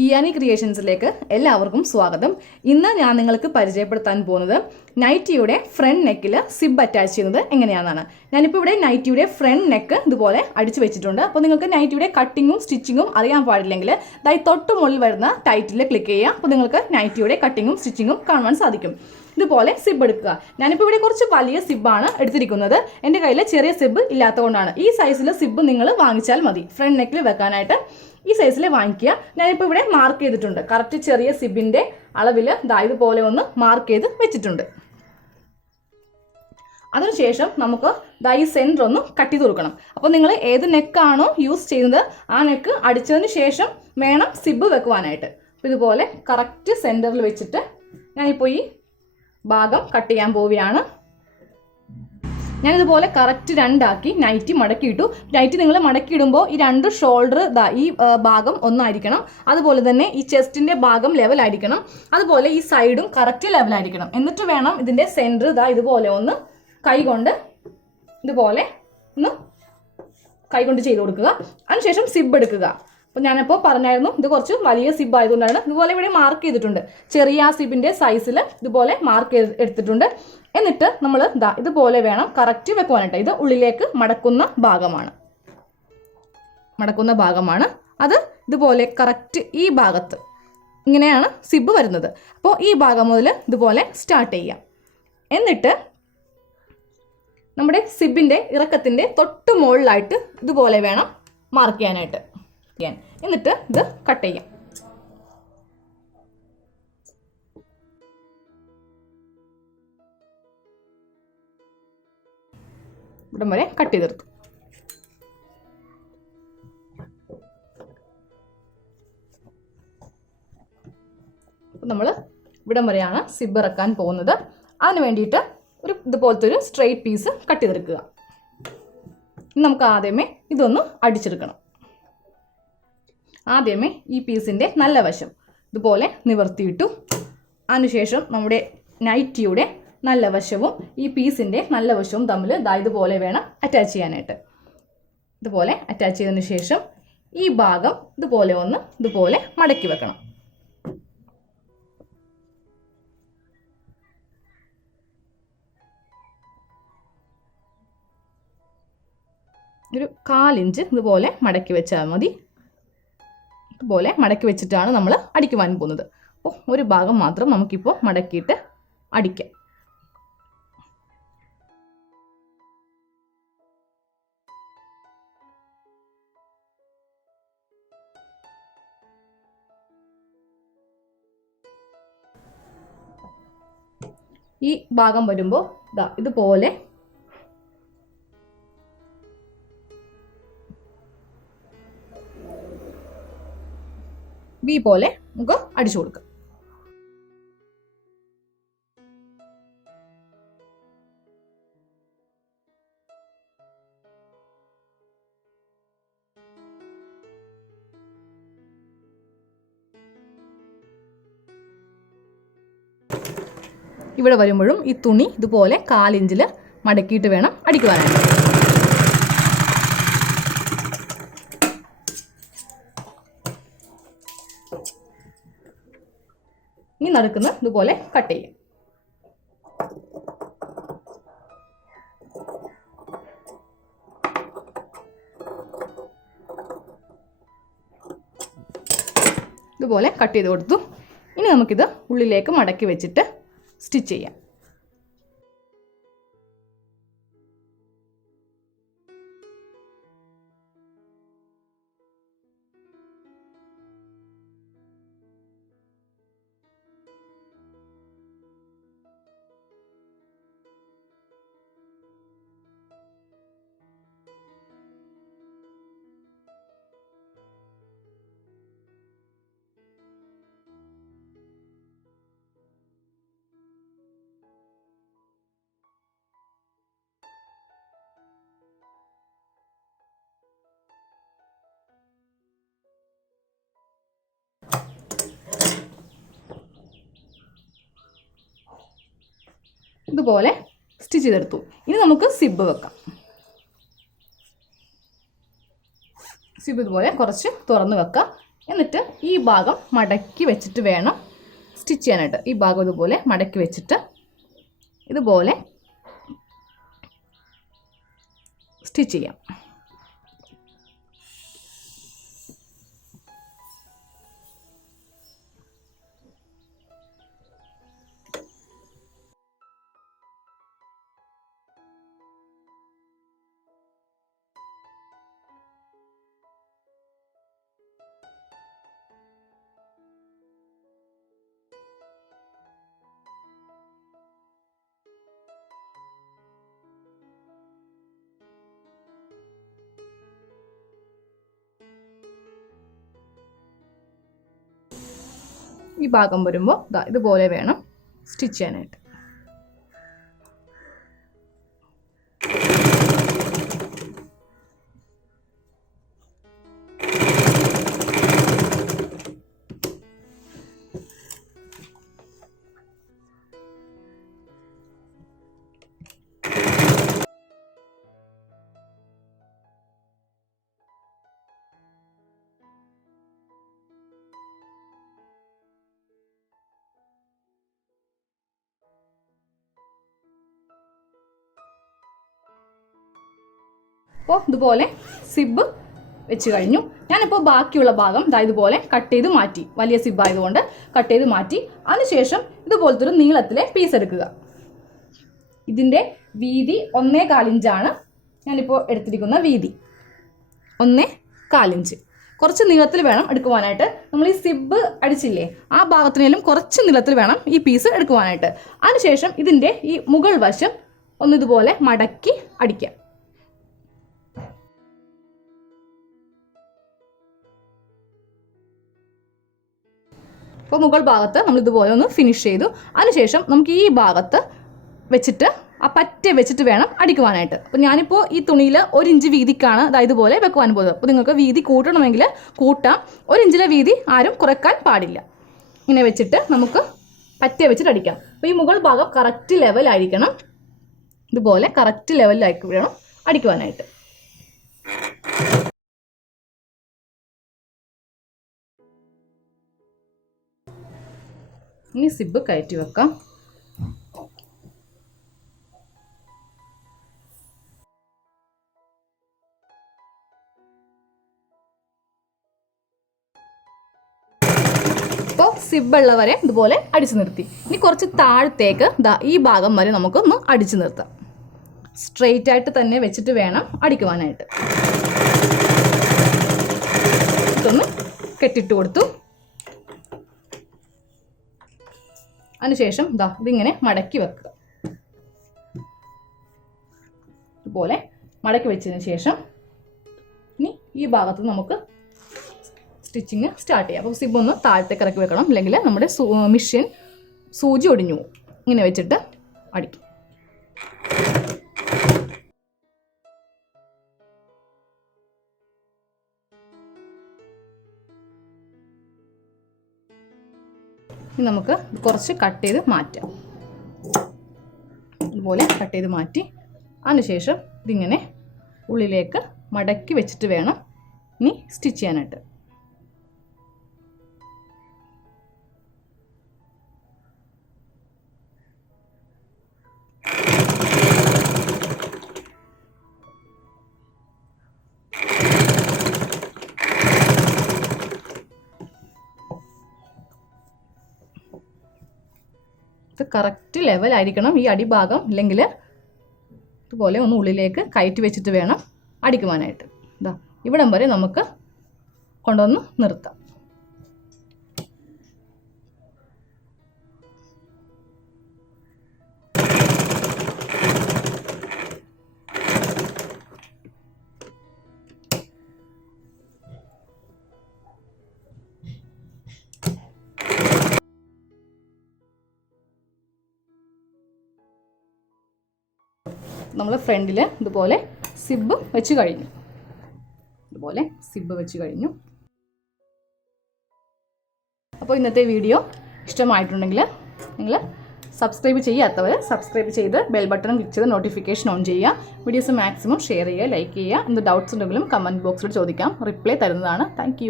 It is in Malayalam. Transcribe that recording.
ഇയാനി ക്രിയേഷൻസിലേക്ക് എല്ലാവർക്കും സ്വാഗതം. ഇന്ന് ഞാൻ നിങ്ങൾക്ക് പരിചയപ്പെടുത്താൻ പോകുന്നത് നൈറ്റിയുടെ ഫ്രണ്ട് നെക്കിൽ സിബ് അറ്റാച്ച് ചെയ്യുന്നത് എങ്ങനെയാണെന്നാണ്. ഞാനിപ്പോൾ ഇവിടെ നൈറ്റിയുടെ ഫ്രണ്ട് നെക്ക് ഇതുപോലെ അടിച്ചു വെച്ചിട്ടുണ്ട്. അപ്പോൾ നിങ്ങൾക്ക് നൈറ്റിയുടെ കട്ടിങ്ങും സ്റ്റിച്ചിങ്ങും അറിയാൻ പാടില്ലെങ്കിൽ തൊട്ട് മുകളിൽ വരുന്ന ടൈറ്റിൽ ക്ലിക്ക് ചെയ്യുക. അപ്പോൾ നിങ്ങൾക്ക് നൈറ്റിയുടെ കട്ടിങ്ങും സ്റ്റിച്ചിങ്ങും കാണുവാൻ സാധിക്കും. ഇതുപോലെ സിബ് എടുക്കുക. ഞാനിപ്പോൾ ഇവിടെ കുറച്ച് വലിയ സിബാണ് എടുത്തിരിക്കുന്നത്. എൻ്റെ കയ്യിൽ ചെറിയ സിബ് ഇല്ലാത്തതുകൊണ്ടാണ്. ഈ സൈസിൽ സിബ് നിങ്ങൾ വാങ്ങിച്ചാൽ മതി. ഫ്രണ്ട് നെക്കിൽ വെക്കാനായിട്ട് ഈ സൈസിൽ വാങ്ങിക്കുക. ഞാനിപ്പോൾ ഇവിടെ മാർക്ക് ചെയ്തിട്ടുണ്ട്. കറക്റ്റ് ചെറിയ സിബിൻ്റെ അളവിൽ ഇതുപോലെ ഒന്ന് മാർക്ക് ചെയ്ത് വെച്ചിട്ടുണ്ട്. അതിനുശേഷം നമുക്ക് ഈ സെൻറ്റർ ഒന്ന് കട്ട് ചെയ്ത് കൊടുക്കണം. അപ്പോൾ നിങ്ങൾ ഏത് നെക്കാണോ യൂസ് ചെയ്യുന്നത് ആ നെക്ക് അടിച്ചതിന് ശേഷം വേണം സിബ് വെക്കുവാനായിട്ട്. അപ്പോൾ ഇതുപോലെ കറക്റ്റ് സെൻറ്ററിൽ വെച്ചിട്ട് ഞാനിപ്പോൾ ഈ ഭാഗം കട്ട് ചെയ്യാൻ പോവുകയാണ്. ഞാനിതുപോലെ കറക്റ്റ് രണ്ടാക്കി നൈറ്റി മടക്കിയിട്ടു. നൈറ്റി നിങ്ങൾ മടക്കിയിടുമ്പോൾ ഈ രണ്ട് ഷോൾഡർ ഈ ഭാഗം ഒന്നായിരിക്കണം. അതുപോലെ തന്നെ ഈ ചെസ്റ്റിൻ്റെ ഭാഗം ലെവലായിരിക്കണം. അതുപോലെ ഈ സൈഡും കറക്റ്റ് ലെവലായിരിക്കണം. എന്നിട്ട് വേണം ഇതിൻ്റെ സെൻറ്റർ ഇതുപോലെ ഒന്ന് കൈകൊണ്ട് ഇതുപോലെ ഒന്ന് കൈകൊണ്ട് ചെയ്ത് കൊടുക്കുക. അതിനുശേഷം സിബ് എടുക്കുക. അപ്പോൾ ഞാനിപ്പോൾ പറഞ്ഞായിരുന്നു ഇത് കുറച്ച് വലിയ സിബ് ആയതുകൊണ്ടാണ് ഇതുപോലെ ഇവിടെ മാർക്ക് ചെയ്തിട്ടുണ്ട്. ചെറിയ സിബിൻ്റെ സൈസിൽ ഇതുപോലെ മാർക്ക് എടുത്തിട്ടുണ്ട്. എന്നിട്ട് നമ്മൾ ഇതുപോലെ വേണം കറക്റ്റ് വെക്കുവാനായിട്ട്. ഇത് ഉള്ളിലേക്ക് മടക്കുന്ന ഭാഗമാണ്. അത് ഇതുപോലെ കറക്റ്റ് ഈ ഭാഗത്ത് ഇങ്ങനെയാണ് സിബ് വരുന്നത്. അപ്പോൾ ഈ ഭാഗം മുതൽ ഇതുപോലെ സ്റ്റാർട്ട് ചെയ്യാം. എന്നിട്ട് നമ്മുടെ സിബിൻ്റെ ഇറക്കത്തിൻ്റെ തൊട്ട് മുകളിലായിട്ട് ഇതുപോലെ വേണം മാർക്ക് ചെയ്യാനായിട്ട്. എന്നിട്ട് ഇത് കട്ട് ചെയ്യാം. ഇവിടം വരെ കട്ട് ചെയ്തെടുത്തു. നമ്മൾ ഇവിടം വരെയാണ് സിബ് ഇറക്കാൻ പോകുന്നത്. അതിന് വേണ്ടിയിട്ട് ഇതുപോലത്തെ ഒരു സ്ട്രെയിറ്റ് പീസ് കട്ട് ചെയ്തെടുക്കുക. നമുക്ക് ആദ്യമേ ഇതൊന്ന് അടിച്ചെടുക്കണം. ആദ്യമേ ഈ പീസിൻ്റെ നല്ല വശം ഇതുപോലെ നിവർത്തിയിട്ടു. അതിനുശേഷം നമ്മുടെ നൈറ്റിയുടെ നല്ല വശവും ഈ പീസിൻ്റെ നല്ല വശവും തമ്മിൽ ഇതുപോലെ വേണം അറ്റാച്ച് ചെയ്യാനായിട്ട്. ഇതുപോലെ അറ്റാച്ച് ചെയ്തതിന് ശേഷം ഈ ഭാഗം ഇതുപോലെ മടക്കി വെക്കണം. ഒരു 1/4 ഇഞ്ച് ഇതുപോലെ മടക്കി വെച്ചാൽ മതി. ഇതുപോലെ മടക്കി വെച്ചിട്ടാണ് നമ്മൾ അടിക്കുവാൻ പോകുന്നത്. അപ്പോൾ ഒരു ഭാഗം മാത്രം നമുക്കിപ്പോൾ മടക്കിയിട്ട് അടിക്കാം. ഈ ഭാഗം വരുമ്പോൾ ഇതുപോലെ പോലെ നമുക്ക് അടിച്ചു കൊടുക്കാം. ഇവിടെ വരുമ്പോഴും ഈ തുണി ഇതുപോലെ 1/4 ഇഞ്ചിൽ മടക്കിയിട്ട് വേണം അടിക്കുവാനായിട്ട്. ഇനി നടുക്കുന്ന ഇതുപോലെ കട്ട് ചെയ്യും. ഇതുപോലെ കട്ട് ചെയ്ത് കൊടുത്തു. ഇനി നമുക്കിത് ഉള്ളിലേക്ക് മടക്കി വെച്ചിട്ട് സ്റ്റിച്ച് ചെയ്യാം. ഇതുപോലെ സ്റ്റിച്ച് ചെയ്തെടുത്തു. ഇനി നമുക്ക് സിബ് വെക്കാം. സിബ് ഇതുപോലെ കുറച്ച് തുറന്ന് വെക്കാം. എന്നിട്ട് ഈ ഭാഗം മടക്കി വെച്ചിട്ട് വേണം സ്റ്റിച്ച് ചെയ്യാനായിട്ട്. ഈ ഭാഗം ഇതുപോലെ മടക്കി വെച്ചിട്ട് ഇതുപോലെ സ്റ്റിച്ച് ചെയ്യാം. ഈ ഭാഗം വരുമ്പോൾ ഇതുപോലെ വേണം സ്റ്റിച്ച് ചെയ്യാനായിട്ട്. അപ്പോൾ ഇതുപോലെ സിബ് വെച്ച് കഴിഞ്ഞു. ഞാനിപ്പോൾ ബാക്കിയുള്ള ഭാഗം ഇതുപോലെ കട്ട് ചെയ്ത് മാറ്റി. വലിയ സിബ് ആയതുകൊണ്ട് കട്ട് ചെയ്ത് മാറ്റി. അതിനുശേഷം ഇതുപോലത്തെ ഒരു നീളത്തിലെ പീസ് എടുക്കുക. ഇതിൻ്റെ വീതി 1.25 ഇഞ്ചാണ് ഞാനിപ്പോൾ എടുത്തിരിക്കുന്ന വീതി. 1.25 ഇഞ്ച്. കുറച്ച് നീളത്തിൽ വേണം എടുക്കുവാനായിട്ട്. നമ്മൾ ഈ സിബ് അടിച്ചില്ലേ, ആ ഭാഗത്തിനേലും കുറച്ച് നീളത്തിൽ വേണം ഈ പീസ് എടുക്കുവാനായിട്ട്. അതിനുശേഷം ഇതിൻ്റെ ഈ മുകൾ വശം ഒന്നിതുപോലെ മടക്കി അടിക്കാം. അപ്പോൾ മുകൾ ഭാഗത്ത് നമ്മൾ ഇതുപോലെ ഒന്ന് ഫിനിഷ് ചെയ്തു. അതിനുശേഷം നമുക്ക് ഈ ഭാഗത്ത് വെച്ചിട്ട് ആ പറ്റ വെച്ചിട്ട് വേണം അടിക്കുവാനായിട്ട്. അപ്പോൾ ഞാനിപ്പോൾ ഈ തുണിയിൽ 1 ഇഞ്ച് വീതിക്കാണ് ഇതുപോലെ വെക്കുവാൻ പോകുന്നത്. അപ്പോൾ നിങ്ങൾക്ക് വീതി കൂട്ടണമെങ്കിൽ കൂട്ടാം. 1 ഇഞ്ചിലെ വീതി ആരും കുറയ്ക്കാൻ പാടില്ല. ഇങ്ങനെ വെച്ചിട്ട് നമുക്ക് പറ്റ വെച്ചിട്ട് അടിക്കാം. അപ്പോൾ ഈ മുകൾ ഭാഗം കറക്റ്റ് ലെവലായിരിക്കണം. ഇതുപോലെ കറക്റ്റ് ലെവലിലാക്കി വേണം അടിക്കുവാനായിട്ട്. ഇനി സിബ് കയറ്റി വെക്കാം. ഇപ്പോൾ സിബുള്ളവരെ ഇതുപോലെ അടിച്ചു നിർത്തി. ഇനി കുറച്ച് താഴത്തേക്ക് ഈ ഭാഗം വരെ നമുക്കൊന്ന് അടിച്ചു നിർത്താം. സ്ട്രെയിറ്റ് ആയിട്ട് തന്നെ വെച്ചിട്ട് വേണം അടിക്കുവാനായിട്ട്. ഇതൊന്ന് കെട്ടിട്ട് കൊടുത്തു. അതിനുശേഷം ഇതിങ്ങനെ മടക്കി വെക്കുക. ഇതുപോലെ മടക്കി വെച്ചതിന് ശേഷം ഇനി ഈ ഭാഗത്ത് നമുക്ക് സ്റ്റിച്ചിങ് സ്റ്റാർട്ട് ചെയ്യാം. അപ്പോൾ സിബ് ഒന്ന് താഴത്തേക്ക് ഇറക്കി വെക്കണം, അല്ലെങ്കിൽ നമ്മുടെ മെഷീൻ സൂചി ഒടിഞ്ഞു പോകും. ഇങ്ങനെ വെച്ചിട്ട് അടിക്കും. ഇനി നമുക്ക് കുറച്ച് കട്ട് ചെയ്ത് മാറ്റാം. ഇതുപോലെ കട്ട് ചെയ്ത് മാറ്റി അതിനുശേഷം ഇതിങ്ങനെ ഉള്ളിലേക്ക് മടക്കി വെച്ചിട്ട് വേണം ഇനി സ്റ്റിച്ച് ചെയ്യാനായിട്ട്. ഇത് കറക്റ്റ് ലെവലായിരിക്കണം ഈ അടിഭാഗം, അല്ലെങ്കിൽ ഇതുപോലെ ഒന്ന് ഉള്ളിലേക്ക് കയറ്റി വെച്ചിട്ട് വേണം അടിക്കുവാനായിട്ട്. ഇവിടം വരെ നമുക്ക് കൊണ്ടുവന്ന് നിർത്താം. നമ്മൾ ഫ്രണ്ടിൽ ഇതുപോലെ സിബ് വെച്ച് കഴിഞ്ഞു. ഇതുപോലെ സിബ് വെച്ച് കഴിഞ്ഞു. അപ്പോൾ ഇന്നത്തെ വീഡിയോ ഇഷ്ടമായിട്ടുണ്ടെങ്കിൽ നിങ്ങൾ സബ്സ്ക്രൈബ് ചെയ്യാത്തവർ സബ്സ്ക്രൈബ് ചെയ്ത് ബെൽ ബട്ടൺ ക്ലിക്ക് ചെയ്ത് നോട്ടിഫിക്കേഷൻ ഓൺ ചെയ്യുക. വീഡിയോസ് മാക്സിമം ഷെയർ ചെയ്യുക, ലൈക്ക് ചെയ്യുക. എന്ത് ഡൗട്ട്സ് ഉണ്ടെങ്കിലും കമൻറ്റ് ബോക്സിൽ ചോദിക്കാം, റിപ്ലൈ തരുന്നതാണ്. താങ്ക്